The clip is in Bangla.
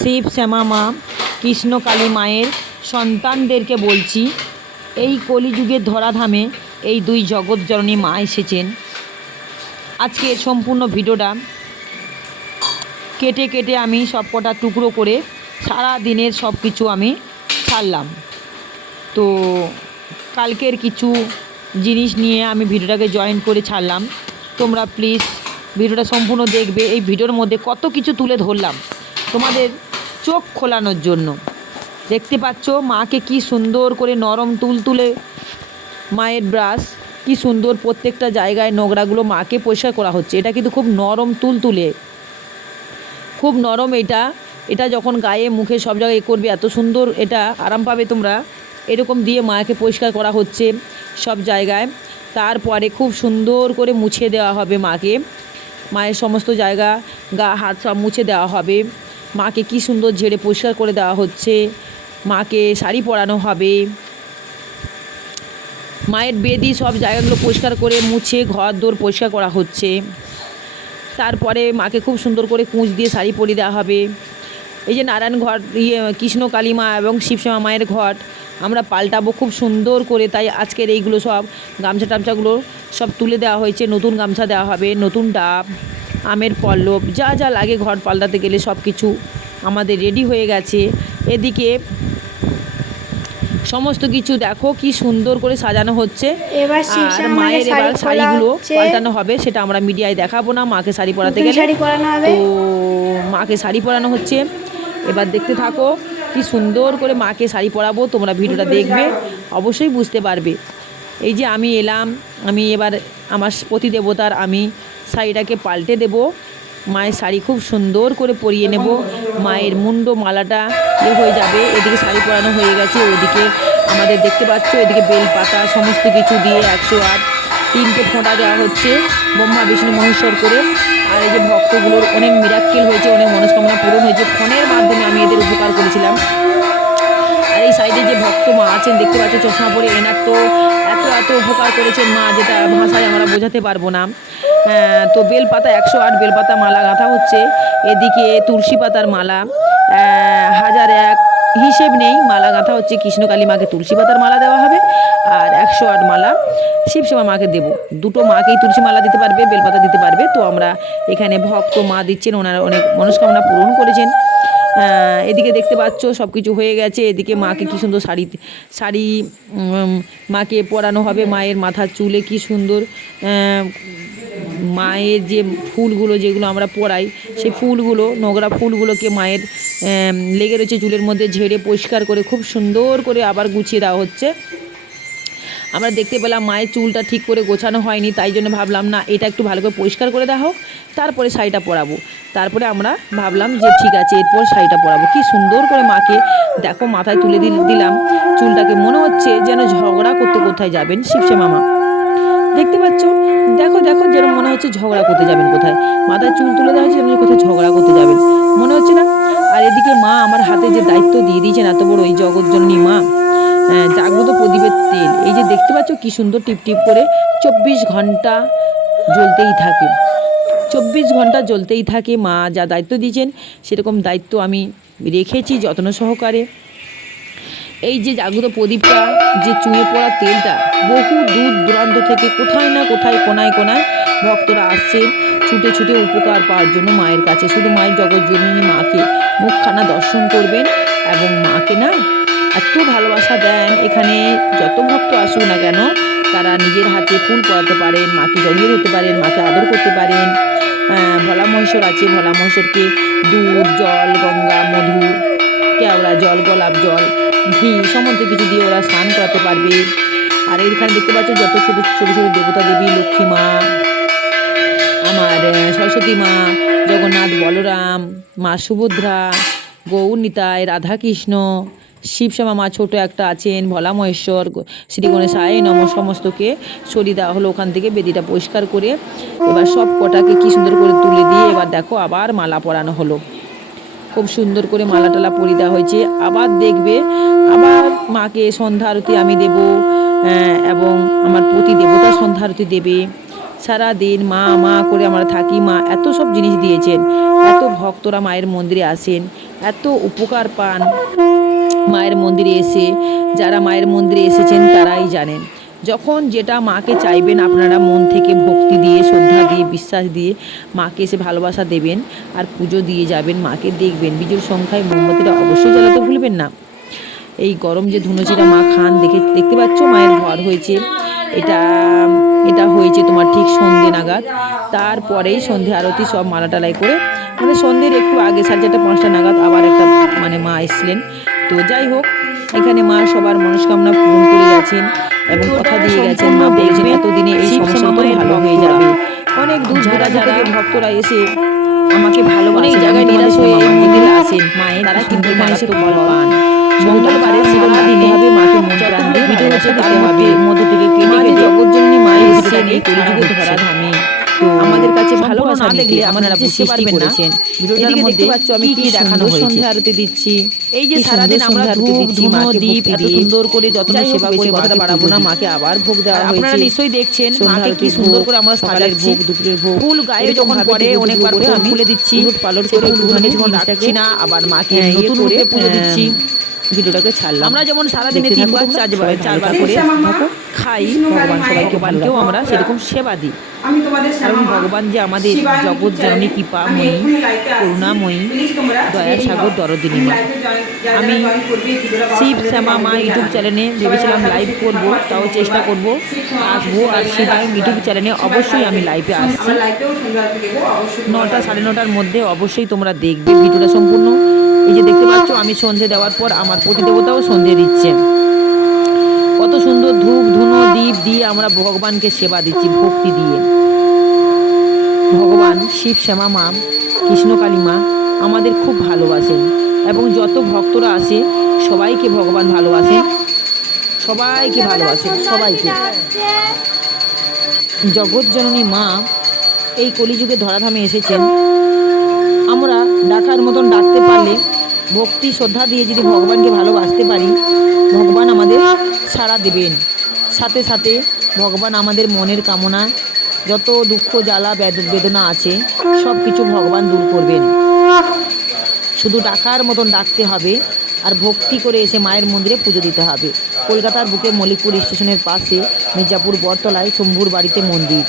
শিব শ্যামা মা কৃষ্ণকালী মায়ের সন্তানদেরকে বলছি, এই কলিযুগের ধরাধামে এই দুই জগৎ জগৎজননী মা এসেছেন। আজকে সম্পূর্ণ ভিডিওটা কেটে কেটে আমি সব কটা টুকরো করে সারা দিনের সব কিছু আমি ছাড়লাম। তো কালকের কিছু জিনিস নিয়ে আমি ভিডিওটাকে জয়েন করে ছাড়লাম। তোমরা প্লিজ ভিডিওটা সম্পূর্ণ দেখবে। এই ভিডিওর মধ্যে কত কিছু তুলে ধরলাম। তোমাদের চোখ খোলানোর জন্য। দেখতে পাচ্ছ মাকে কি সুন্দর করে নরম তুল তুলে, মায়ের ব্রাশ, কি সুন্দর প্রত্যেকটা জায়গায় নোংরাগুলো মাকে পরিষ্কার করা হচ্ছে। এটা কিন্তু খুব নরম তুল তুলে। খুব নরম এটা। এটা যখন গায়ে, মুখে সব জায়গায় করবে, এত সুন্দর এটা আরাম পাবে তোমরা। এরকম দিয়ে মাকে পরিষ্কার করা হচ্ছে সব জায়গায়। তারপরে খুব সুন্দর করে মুছে দেওয়া হবে মাকে। মায়ের সমস্ত জায়গা, গা, হাত সব মুছে দেওয়া হবে। মাকে কি সুন্দর ঝেড়ে পরিষ্কার করে দেওয়া হচ্ছে, মাকে শাড়ি পরানো হবে। মায়ের বেদি সব জায়গাগুলো পরিষ্কার করে মুছে ঘর দোর পরিষ্কার করা হচ্ছে। তারপরে মাকে খুব সুন্দর করে কুঁচ দিয়ে শাড়ি পরিয়ে দেওয়া হবে। এই যে নারায়ণ ঘট ইয়ে কৃষ্ণ কালীমা এবং শিবশ্যামা মায়ের ঘট আমরা পাল্টাবো খুব সুন্দর করে। তাই আজকের এইগুলো সব গামছা টামছাগুলো সব তুলে দেওয়া হয়েছে, নতুন গামছা দেওয়া হবে, নতুন ডাব। আমের পল্লব যা যা লাগে ঘর পাল্টাতে গেলে সব কিছু আমাদের রেডি হয়ে গেছে। এদিকে সমস্ত কিছু দেখো কি সুন্দর করে সাজানো হচ্ছে। এবার আর মায়ের এবার শাড়িগুলো পাল্টানো হবে সেটা আমরা মিডিয়ায় দেখাবো না মাকে শাড়ি পরাতে গেলে। শাড়ি পরানো তো মাকে শাড়ি পরানো হচ্ছে। এবার দেখতে থাকো কি সুন্দর করে মাকে শাড়ি পরাবো তোমরা ভিডিওটা দেখবে অবশ্যই বুঝতে পারবে। এই যে আমি এলাম আমি এবার আমার প্রতি দেবতার আমি শাড়িটাকে পাল্টে দেব। মায়ের শাড়ি খুব সুন্দর করে পরিয়ে নেব। মায়ের মুন্ড মালাটা হয়ে যাবে। এদিকে শাড়ি পরানো হয়ে গেছে, ওদিকে আমাদের দেখতে পাচ্ছ, এদিকে বেলপাতা সমস্ত কিছু দিয়ে একশো আট তিনটে ফোঁটা দেওয়া হচ্ছে ব্রহ্মা, বিষ্ণু, মহেশ্বর করে। আর এই যে ভক্তগুলোর অনেক মিরাক্কেল হয়েছে, অনেক মনস্কামনা পূরণ হয়েছে। ফোনের মাধ্যমে আমি এদের উপকার করেছিলাম। আর এই সাইডে যে ভক্ত মা আছেন, দেখতে পাচ্ছ চশমা পরে এনার তো এত এত উপকার করেছেন মা, যেটা ভাষায় আমরা বোঝাতে পারব না। তো বেলপাতা, একশো আট বেলপাতা মালা গাঁথা হচ্ছে। এদিকে তুলসী পাতার মালা হাজার এক হিসেব নেই, মালা গাঁথা হচ্ছে। কৃষ্ণকালী মাকে তুলসী পাতার মালা দেওয়া হবে আর একশো আট মালা শিবসেমা মাকে দেবো। দুটো মাকেই তুলসী মালা দিতে পারবে, বেলপাতা দিতে পারবে। তো আমরা এখানে ভক্ত মা দিচ্ছেন, ওনারা অনেক মনস্কামনা পূরণ করেছেন। এদিকে দেখতে পাচ্ছ সব কিছু হয়ে গেছে। এদিকে মাকে কি সুন্দর শাড়ি শাড়ি মাকে পরানো হবে। মায়ের মাথার চুলে কি সুন্দর মায়ের যে ফুলগুলো যেগুলো আমরা পরাই, সেই ফুলগুলো, নোংরা ফুলগুলোকে মায়ের লেগে রয়েছে চুলের মধ্যে ঝেড়ে পরিষ্কার করে, খুব সুন্দর করে আবার গুছিয়ে দেওয়া হচ্ছে। আমরা দেখতে পেলাম মায়ের চুলটা ঠিক করে গোছানো হয়নি, তাই জন্য ভাবলাম, না, এটা একটু ভালো করে পরিষ্কার করে দেওয়া হোক, তারপরে শাড়িটা পরাবো। তারপরে আমরা ভাবলাম যে, ঠিক আছে, এরপর শাড়িটা পরাবো। কি সুন্দর করে মাকে, দেখো, মাথায় তুলে দিল- দিলাম। চুলটাকে মনে হচ্ছে যেন ঝগড়া করতে কোথায় যাবেন, শিবসে মামা। দেখতে পাচ্ছ? দেখো দেখো যেন মনে হচ্ছে ঝগড়া করতে যাবেন কোথায়। মাথায় চুল তুলে দেওয়া হচ্ছে যেন কোথায় ঝগড়া করতে যাবেন। মনে হচ্ছে না? আর এদিকে মা আমার হাতে যে দায়িত্ব দিয়ে দিয়েছেন এত বড় এই জগৎজননী মা হ্যাঁ, জাগ্রত প্রদীপের তেল। এই যে দেখতে পাচ্ছ কি সুন্দর টিপ টিপ করে চব্বিশ ঘণ্টা জ্বলতেই থাকে। চব্বিশ ঘণ্টা জ্বলতেই থাকে মা যা দায়িত্ব দিয়েছেন সেরকম দায়িত্ব আমি রেখেছি যত্ন সহকারে। এই যে জাগ্রত প্রদীপটা, যে চুঁয়ে পড়া তেলটা, বহু দূর দূরান্ত থেকে কোথায় না কোথায়, কোনায় কোনায় ভক্তরা আসছেন ছুটে ছুটে উপকার পাওয়ার জন্য মায়ের কাছে। শুধু মায়ের জগৎজননী মাকে মুখখানা দর্শন করবেন এবং মাকে না এত ভালোবাসা দেন, এখানে যত ভক্ত আসুক না কেন, তারা নিজের হাতে ফুল পড়াতে পারেন, মাকে জড়িয়ে ধরতে পারেন, মাকে আদর করতে পারেন। ভোলা মহেশ্বর আছে, ভোলা মহেশ্বরকে দুধ, জল, গঙ্গা, মধু, কেওড়া জল, গোলাপ জল ঘি সমস্ত কিছু দিয়ে ওরা স্নান করাতে পারবে। আর এখানে দেখতে পাচ্ছ যত ছোটো ছোটো ছোটো দেবতা দেবী, লক্ষ্মী মা, আমার সরস্বতী মা, জগন্নাথ, বলরাম, মা সুভদ্রা গৌরনিতায় রাধাকৃষ্ণ, শিবশ্যামা মা ছোট একটা আছেন ভোলা মহেশ্বর শ্রী গণেশায় নম সমস্তকে সরিয়ে দেওয়া হলো ওখান থেকে বেদিটা পরিষ্কার করে। এবার সব কটাকে কি সুন্দর করে তুলে দিয়ে এবার দেখো আবার মালা পরানো হলো। খুব সুন্দর করে মালা টালা পরিয়ে দেওয়া হয়েছে। আবার দেখবে, আবার মাকে সন্ধ্যা আরতি আমি দেব এবং আমার প্রতি দেবতা সন্ধ্যা আরতি দেবে। সারা দিন মা মা করে আমরা থাকি। মা এত সব জিনিস দিয়েছেন। এত ভক্তরা মায়ের মন্দিরে আসেন। এত উপকার পান মায়ের মন্দিরে এসে। যারা মায়ের মন্দিরে এসেছেন তারাই জানেন। যখন যেটা মাকে চাইবেন, আপনারা মন থেকে ভক্তি দিয়ে, শ্রদ্ধা দিয়ে, বিশ্বাস দিয়ে মাকে এসে ভালোবাসা দেবেন আর পুজো দিয়ে যাবেন, মাকে দেখবেন। বিজুর সংখ্যায় মোমবাতিটা অবশ্যই জ্বালাতে ভুলবেন না। এই গরম যে ধুনুচিটা মা খান, দেখে, দেখতে পাচ্ছ মায়ের ঘর হয়েছে। এটা এটা হয়েছে তোমার ঠিক সন্ধে নাগাদ। তারপরেই সন্ধে আরতি সব মালা টালাই করে মানে সন্ধ্যের একটু আগে সাড়ে চারটা, পাঁচটা নাগাদ আবার একটা মানে মা এসছিলেন। তো যাই হোক এখানে মা সবার মনস্কামনা পূরণ করে গেছেন এবং কথা দিয়ে গেছেন মা বলছেন এতদিনে এই সমস্যা ভালো হয়ে যাবে? অনেক দূর দূরা যারা ভক্তরা এসে আমাকে ভালো অনেক জায়গায় নিরাশ হয়ে এই মন্দিরে আসেন মায়ের তারা কিন্তু এসে ফল পান মঙ্গলবারে সারা দিনে হবে মাকে মন প্রাণ দিয়ে ভিডিও হচ্ছে তার হবে মধ্যে থেকে কেটে জগজ্জননী মায়ের এসেছেন এই কলিযুগে ধরা ধামে। আমাদের কাছে ভালোবাসা না দেখলে আপনারা বুঝতে পারবেন না। এদিকে দেখতে পাচ্ছ আমি কি দেখানো হয়েছে। সন্ধ্যা আরতি দিচ্ছি। এই যে সারাদিন আমরা ধূপ ধুনো দীপ এত সুন্দর করে যত্ন সেবা করে কথাটা বাড়াবো না মাকে আবার ভোগ দেওয়া হয়েছে। আপনারা নিশ্চয়ই দেখছেন মাকে কি সুন্দর করে আমরা সকালের ভোগ দুপুরের ভোগ। ফুল গায়ে যখন পরে অনেকবার করে আমি খুলে দিচ্ছি পালন করে একটুখানি যখন রাখছি না আবার মাকে নতুন করে পুজো দিচ্ছি। ভিডিওটাকে ছাড়লাম। আমরা যেমন সারাদিনে তিনবার চারবার চারবার করে খাই ভগবান সবাইকে ভগবানকেও আমরা সেরকম সেবা দিই। কারণ ভগবান যে আমাদের জগৎ জননী কৃপাময়ী করুণাময়ী দয়ার সাগর দরদিনী মা। আমি শিব শ্যামা মা ইউটিউব চ্যানেলে ভেবেছিলাম লাইভ করব তাও চেষ্টা করব। আসব আর শিবায়ম ইউটিউব চ্যানেলে অবশ্যই আমি লাইভে আসছি। নটা সাড়ে নটার মধ্যে অবশ্যই তোমরা দেখবে ভিডিওটা সম্পূর্ণ। এই যে দেখতে পাচ্ছ, আমি সন্ধে দেওয়ার পর আমার প্রতিদেবতাও সন্ধে দিচ্ছে। কত সুন্দর ধূপ, ধুনো দ্বীপ দিয়ে আমরা ভগবানকে সেবা দিচ্ছি, ভক্তি দিয়ে। ভগবান শিব শ্যামা মা কৃষ্ণকালী মা আমাদের খুব ভালোবাসেন এবং যত ভক্তরা আসে সবাইকে ভগবান ভালোবাসেন। সবাইকে ভালোবাসেন, সবাইকে। জগৎজননী মা এই কলিযুগে ধরাধামে এসেছেন। আমরা ডাকার মতন ডাকতে পারলে ভক্তি, শ্রদ্ধা দিয়ে যদি ভগবানকে ভালোবাসতে পারি, ভগবান আমাদের সাড়া দেবেন। সাথে সাথে ভগবান আমাদের মনের কামনা যত দুঃখ, জ্বালা, বেদ- বেদনা আছে সব কিছু ভগবান দূর করবেন। শুধু ডাকার মতন ডাকতে হবে আর ভক্তি করে এসে মায়ের মন্দিরে পুজো দিতে হবে। কলকাতার বুকে মল্লিকপুর স্টেশনের পাশে মির্জাপুর বটতলায় শম্ভুর বাড়িতে মন্দির।